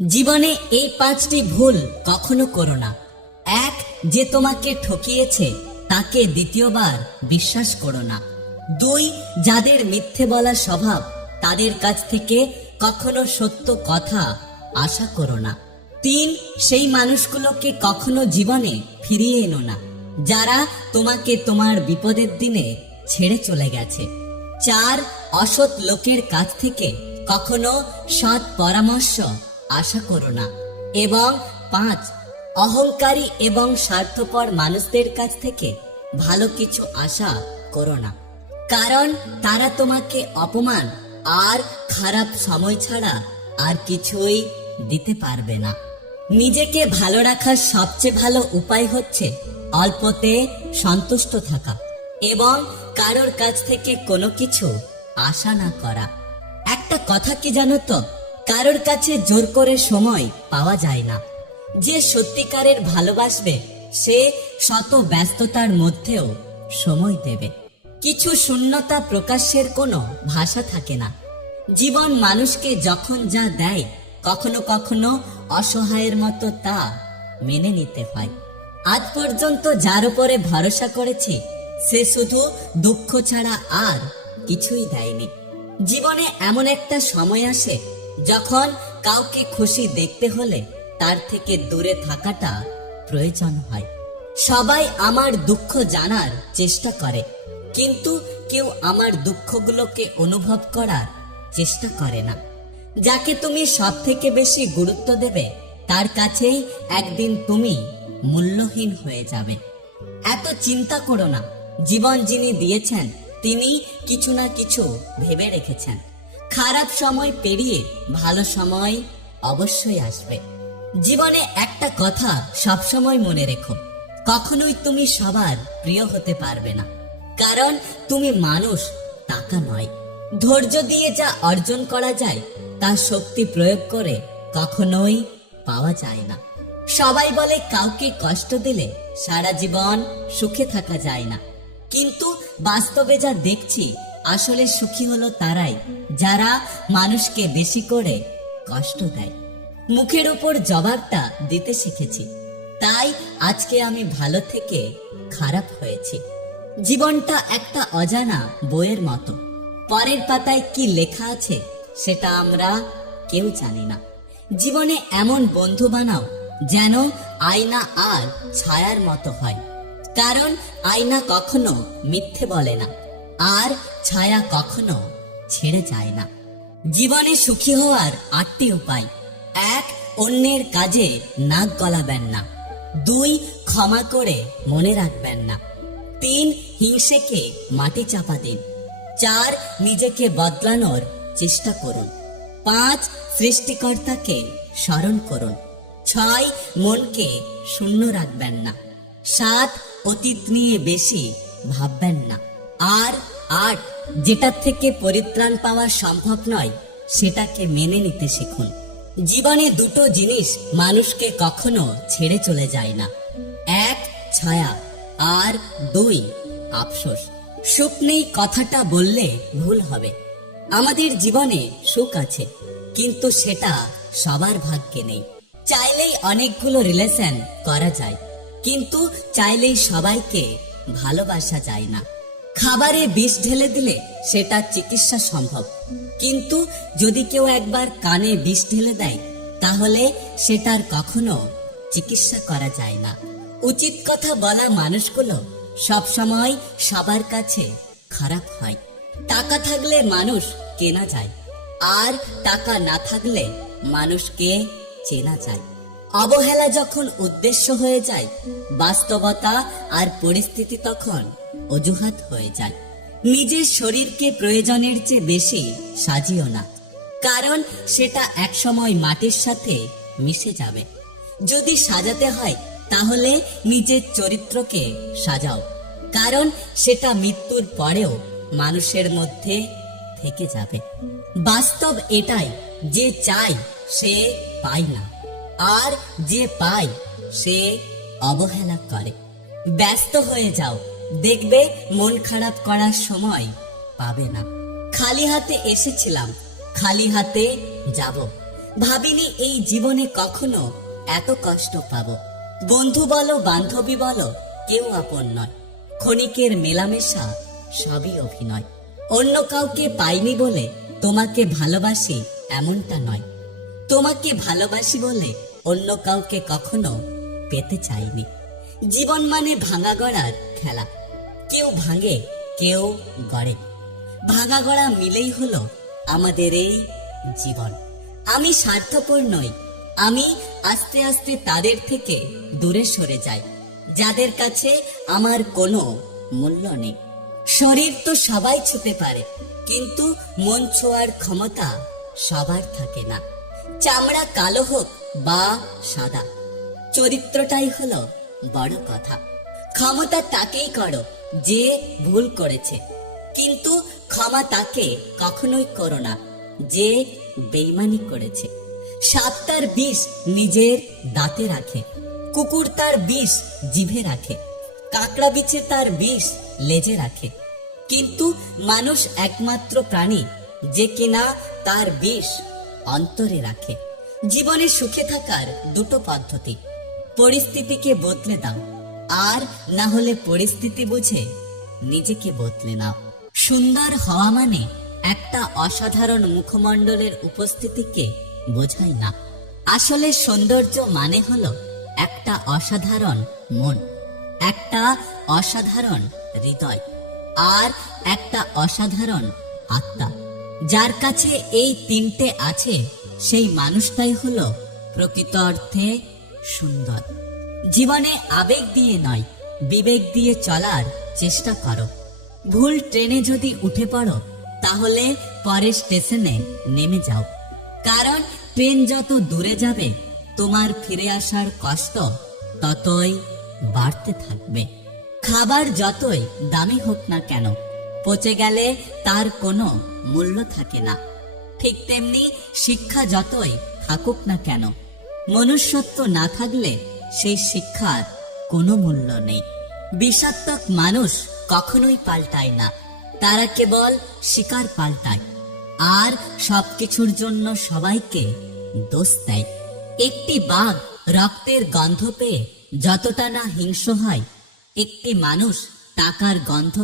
জীবনে এই পাঁচটি ভুল কখনো করো না। এক, যে তোমাকে ঠকিয়েছে, তাকে দ্বিতীয়বার বিশ্বাস করো না। দুই, যাদের মিথ্যে বলা স্বভাব, তাদের কাছ থেকে কখনো সত্য কথা আশা করো না। তিন, সেই মানুষগুলোকে কখনো জীবনে ফিরিয়ে এনো না, যারা তোমাকে তোমার বিপদের দিনে ছেড়ে চলে গেছে। চার, অসৎ লোকের কাছ থেকে কখনো সৎ পরামর্শ আশা করো না। এবং পাঁচ, অহংকারী এবং স্বার্থপর মানুষদের কাছ থেকে ভালো কিছু আশা করো না। কারণ তারা তোমাকে অপমান আর খারাপ সময় ছাড়া আর কিছুই দিতে পারবে না। নিজেকে ভালো রাখার সবচেয়ে ভালো উপায় হচ্ছে অল্পতে সন্তুষ্ট থাকা এবং কারোর কাছ থেকে কোনো কিছু আশা না করা। একটা কথা কি জানো তো? কারোর কাছে জোর করে সময় পাওয়া যায় না। যে সত্যিকারের ভালোবাসবে, সে শত ব্যস্ততার মধ্যেও সময় দেবে। কিছু শূন্যতা প্রকাশের কোনো ভাষা থাকে না। জীবন মানুষকে যখন যা দেয়, কখনো কখনো অসহায়ের মতো তা মেনে নিতে হয়। আজ পর্যন্ত যার উপরে ভরসা করেছি, সে শুধু দুঃখ ছাড়া আর কিছুই দেয়নি। জীবনে এমন একটা সময় আসে যখন কাউকে খুশি দেখতে হলে তার থেকে দূরে থাকাটা প্রয়োজন হয়। সবাই আমার দুঃখ জানার চেষ্টা করে, কিন্তু কেউ আমার দুঃখগুলোকে অনুভব করার চেষ্টা করে না। যাকে তুমি সব থেকে বেশি গুরুত্ব দেবে, তার কাছেই একদিন তুমি মূল্যহীন হয়ে যাবে। এত চিন্তা করো না, জীবন যিনি দিয়েছেন, তিনি কিছু না কিছু ভেবে রেখেছেন। খারাপ সময় পেরিয়ে ভালো সময় অবশ্যই আসবে। জীবনে একটা কথা সবসময় মনে রেখো, কখনোই তুমি সবার প্রিয় হতে পারবে না। কারণ তুমি মানুষ টাকা নয়। ধৈর্য দিয়ে যা অর্জন করা যায় তার শক্তি প্রয়োগ করে কখনোই পাওয়া যায় না। সবাই বলে কাউকে কষ্ট দিলে সারা জীবন সুখে থাকা যায় না। কিন্তু বাস্তবে যা দেখছি আসলে সুখী হলো তারাই, যারা মানুষকে বেশি করে কষ্ট দেয়। মুখের উপর জবাবটা দিতে শিখেছি। তাই আজকে আমি ভালো থেকে খারাপ হয়েছি। জীবনটা একটা অজানা বইয়ের মতো। পরের পাতায় কি লেখা আছে সেটা আমরা কেউ জানি না। জীবনে এমন বন্ধু বানাও যেন আয়না আর ছায়ার মতো হয়। কারণ আয়না কখনো মিথ্যে বলে না। আর ছায়া কখনো ছেড়ে যায় না। জীবনে সুখী হওয়ার আটটি উপায়। এক, অন্যের কাজে নাক গলাবেন না। দুই, ক্ষমা করে মনে রাখবেন না। তিন, হিংসেকে মাটি চাপা দিন। চার, নিজেকে বদলানোর চেষ্টা করুন। পাঁচ, সৃষ্টিকর্তাকে স্মরণ করুন। ছয়, মনকে শূন্য রাখবেন না। সাত, অতীত নিয়ে বেশি ভাববেন না। আর আট যেটা থেকে পরিত্রাণ পাওয়া সম্ভব নয়, সেটাকে মেনে নিতে শিখুন। জীবনে দুটো জিনিস মানুষকে কখনো ছেড়ে চলে যায় না। এক, ছায়া, আর দুই, আফসোস। সুখ নেই কথাটা বললে ভুল হবে। আমাদের জীবনে সুখ আছে, কিন্তু সেটা সবার ভাগ্যে নেই। চাইলেই অনেকগুলো রিলেশন করা যায়, কিন্তু চাইলেই সবাইকে ভালোবাসা যায় না। খাবারে বিষ ঢেলে দিলে সেটা চিকিৎসা সম্ভব। কিন্তু যদি কেউ একবার কানে বিষ ঢেলে দেয়, তাহলে সেটার কখনো চিকিৎসা করা যায় না। উচিত কথা বলা মানুষগুলো সবসময় সবার কাছে খারাপ হয়। টাকা থাকলে মানুষ কেনা যায়, আর টাকা না থাকলে মানুষকে চেনা যায়। অবহেলা যখন উদ্দেশ্য হয়ে যায়, বাস্তবতা আর পরিস্থিতি তখন অজুহাত হয়ে যায় নিজের শরীরকে প্রয়োজনের চেয়ে বেশি সাজিও না। কারণ সেটা একসময় মাটির সাথে মিশে যাবে। যদি সাজাতে হয়, তাহলে নিজের চরিত্রকে সাজাও। কারণ সেটা মৃত্যুর পরেও মানুষের মধ্যে থেকে যাবে। বাস্তব এটাই, যে চাই সে পায় না। আর যে পায়, সে অবহেলা করে। ব্যস্ত হয়ে যাও। দেখবে মন খারাপ করার সময় পাবে না। খালি হাতে এসেছিলাম, খালি হাতে যাব। ভাবিনি এই জীবনে কখনো এত কষ্ট পাবো। বন্ধু বলো, বান্ধবী বলো, কেউ আপন নয়। ক্ষণিকের মেলামেশা সবই অভিনয়। অন্য কাউকে পাইনি বলে তোমাকে ভালোবাসি এমনটা নয়। তোমাকে ভালোবাসি বলে অন্য কাউকে কখনো পেতে চাইনি। জীবন মানে ভাঙা গড়ার খেলা। কেউ ভাঙে, কেউ গড়ে। ভাঙা গড়া মিলেই হলো আমাদের এই জীবন। আমি স্বার্থপর নই, আমি আস্তে আস্তে তাদের থেকে দূরে সরে যাই, যাদের কাছে আমার কোনো মূল্য নেই। শরীর তো সবাই ছুতে পারে, কিন্তু মন ছোঁয়ার ক্ষমতা সবার থাকে না। চামড়া কালো হোক বা সাদা, চরিত্রটাই হলো বড় কথা। ক্ষমতা তাকেই করো, যে ভুল করেছে। কিন্তু ক্ষমা তাকে কখনোই করো না, যে বেইমানি করেছে। সাপ তার বিষ নিজের দাঁতে রাখে, কুকুর তার বিষ জিভে রাখে, কাকড়া বিছে তার বিষ লেজে রাখে। কিন্তু মানুষ একমাত্র প্রাণী, যে কিনা তার বিষ অন্তরে রাখে। জীবনে সুখে থাকার দুটো পদ্ধতি, পরিস্থিতিকে বদলে দাও। আর না হলে পরিস্থিতি বুঝে নিজেকে বদলে নাও। সুন্দর হওয়া মানে একটা অসাধারণ মুখমণ্ডলের উপস্থিতিকে বোঝায় না। আসলে সৌন্দর্য মানে হলো একটা অসাধারণ মন, একটা অসাধারণ হৃদয় আর একটা অসাধারণ আত্মা। যার কাছে এই তিনটে আছে, সেই মানুষটাই হলো প্রকৃত অর্থে সুন্দর। জীবনে আবেগ দিয়ে নয়, বিবেক দিয়ে চলার চেষ্টা করো। ভুল ট্রেনে যদি উঠে পড়ো, তাহলে পরের স্টেশনে নেমে যাও। কারণ ট্রেন যত দূরে যাবে, তোমার ফিরে আসার কষ্ট ততই বাড়তে থাকবে। খাবার যতই দামি হোক না কেন, পচে গেলে তার কোনো মূল্য থাকে না। ঠিক তেমনি শিক্ষা যতই থাকুক না কেন, মনুষ্যত্ব না থাকলে সেই শিক্ষার কোনো মূল্য নেই। বিষাত্মক মানুষ কখনোই পাল্টায় না। তারা কেবল শিকার পাল্টায়। আর সবকিছুর জন্য সবাইকে দোষ দেয়। একটি বাঘ রক্তের গন্ধ পেয়ে যতটা না হিংস হয়, একটি মানুষ টাকার গন্ধ